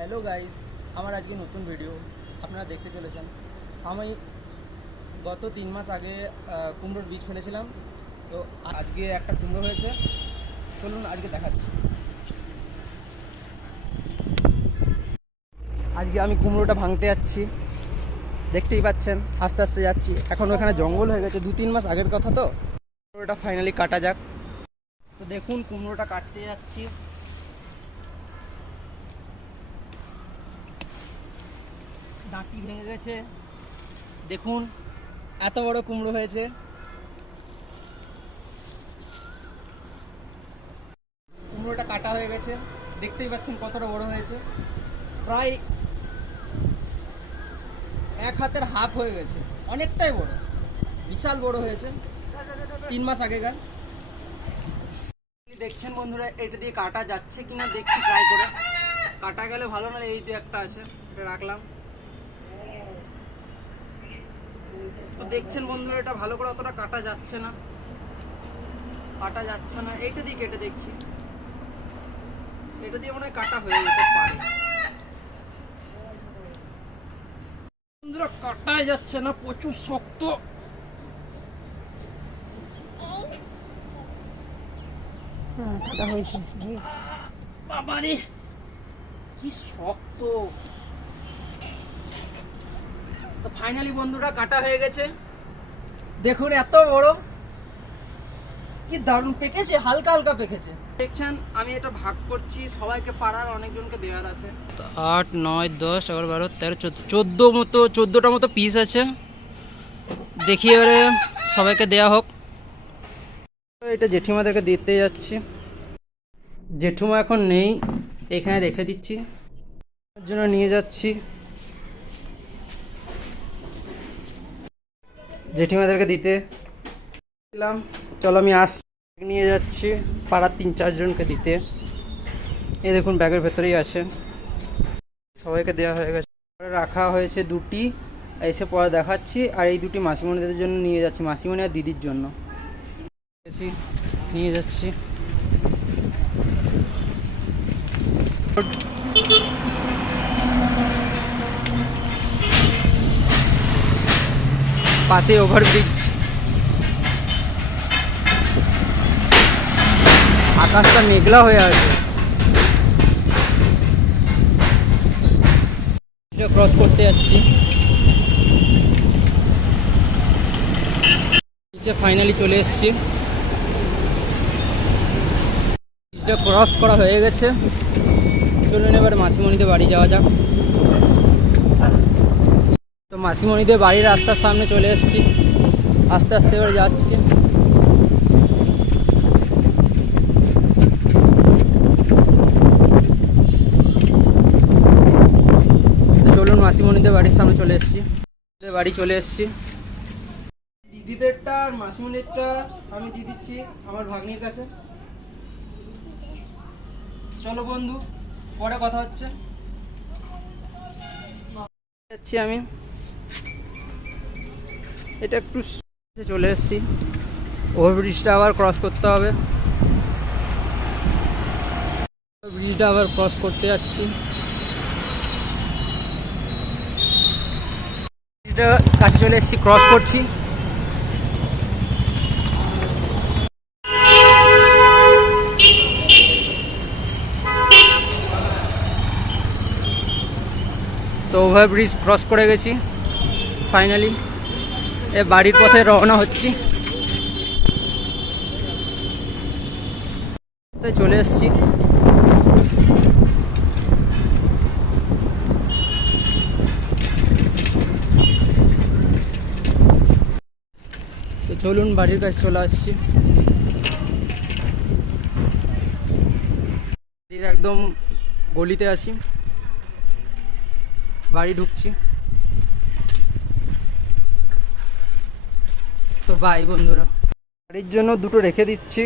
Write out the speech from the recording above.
Hello guys, আমার আজকে নতুন ভিডিও আপনারা দেখতে চলেছেন। আমি গত 3 মাস আগে কুমড়োর বীজ ফেলেছিলাম, তো আজকে একটা কুমড়ো হয়েছে। চলুন আজকে দেখাচ্ছি। আজকে আমি কুমড়োটা ভাঙতে যাচ্ছি, দেখতেই পাচ্ছেন আস্তে আস্তে যাচ্ছি। এখন ওখানে জঙ্গল হয়ে গেছে, 2-3 মাস আগের কথা। তো কুমড়োটা ফাইনালি কাটা যাক। তো দেখুন কুমড়োটা কাটতে যাচ্ছি। ডাঁটি ভেঙে গেছে, দেখুন এত বড় কুমড়ো হয়েছে। কুমড়োটা কাটা হয়ে গেছে, দেখতেই পাচ্ছেন কতটা বড় হয়েছে। প্রায় 1 হাতের হাফ হয়ে গেছে, অনেকটাই বড়, বিশাল বড় হয়েছে 3 মাস আগেকার। দেখছেন বন্ধুরা, এটা দিয়ে কাটা যাচ্ছে কিনা দেখছি ট্রাই করে। কাটা গেলে ভালো, না এই তো একটা আছে, এটা রাখলাম। তো দেখছেন বন্ধুরা, এটা ভালো করে অতটা কাটা যাচ্ছে না, এইটা দিয়ে কেটে দেখছি। এটা দিয়ে মনে হয় কাটা হয়ে যেতে পারে। বন্ধুরা কাটাই যাচ্ছে না, প্রচুর শক্ত। কাটা হয়েছে, বাবারে কি শক্ত। তো ফাইনালি বন্ধুরা কাটা হয়ে গেছে, দেখুন এত বড়, কি দারুণ পেকেছে, হালকা হালকা পেকেছে। দেখছেন আমি এটা ভাগ করছি, সবাইকে পাড়ার অনেকজনকে দেওয়ার আছে। 8, 9, 10, 11, 12, 13, 14টা মতো পিস আছে। দেখি এবারে সবাইকে দেওয়া হোক। এটা জেঠিমাদেরকে দিতে যাচ্ছি। জেঠুমা এখন নেই, এখানে রেখে দিচ্ছি, তার জন্য নিয়ে যাচ্ছি। জেঠিমাদেরকে দিতে দিলাম, চলো আমি আসছি। নিয়ে যাচ্ছি পাড়ার 3-4 জনকে দিতে। এই দেখুন ব্যাগের ভেতরেই আছে, সবাইকে দেওয়া হয়ে গেছে। রাখা হয়েছে 2টি, এসে পরে দেখাচ্ছি। আর এই 2টি মাসিমণিদের জন্য নিয়ে যাচ্ছি, মাসিমণি আর দিদির জন্য নিয়ে যাচ্ছি। পাশে ওভারব্রিজ, আকাশটা মেঘলা হয়ে আছে। ক্রস করতে যাচ্ছি, নিচে ফাইনালি চলে এসেছি। ক্রস করা হয়ে গেছে, চলুন এবার মাসিমণিদের বাড়ি যাওয়া যাক। তো মাসিমণিদের বাড়ির রাস্তার সামনে চলে এসেছি, আস্তে আস্তে এবার যাচ্ছি। চলুন মাসিমণিদের বাড়ির সামনে চলে এসেছি, বাড়ি চলে এসেছি। দিদিদেরটা আর মাসিমণিরটা আমি দিয়ে দিচ্ছি আমার ভাগ্নির কাছে। চলো বন্ধু, পরে কথা হচ্ছে। যাচ্ছি আমি, এটা একটু চলে এসেছি। ওভারব্রিজটা আবার ক্রস করতে হবে, ব্রিজটা আবার ক্রস করতে যাচ্ছি। ব্রিজটা কাছে চলে এসেছি, ক্রস করছি। তো ওভারব্রিজ ক্রস করে গেছি ফাইনালি, এ বাড়ির পথে রওনা হচ্ছি। চলে এসেছি, তো চলুন বাড়ির কাছে চলে আসছি। একদম গলিতে আছি, বাড়ি ঢুকছি। তো বাই বন্ধুরা, বাড়ির জন্য 2টো রেখে দিচ্ছি।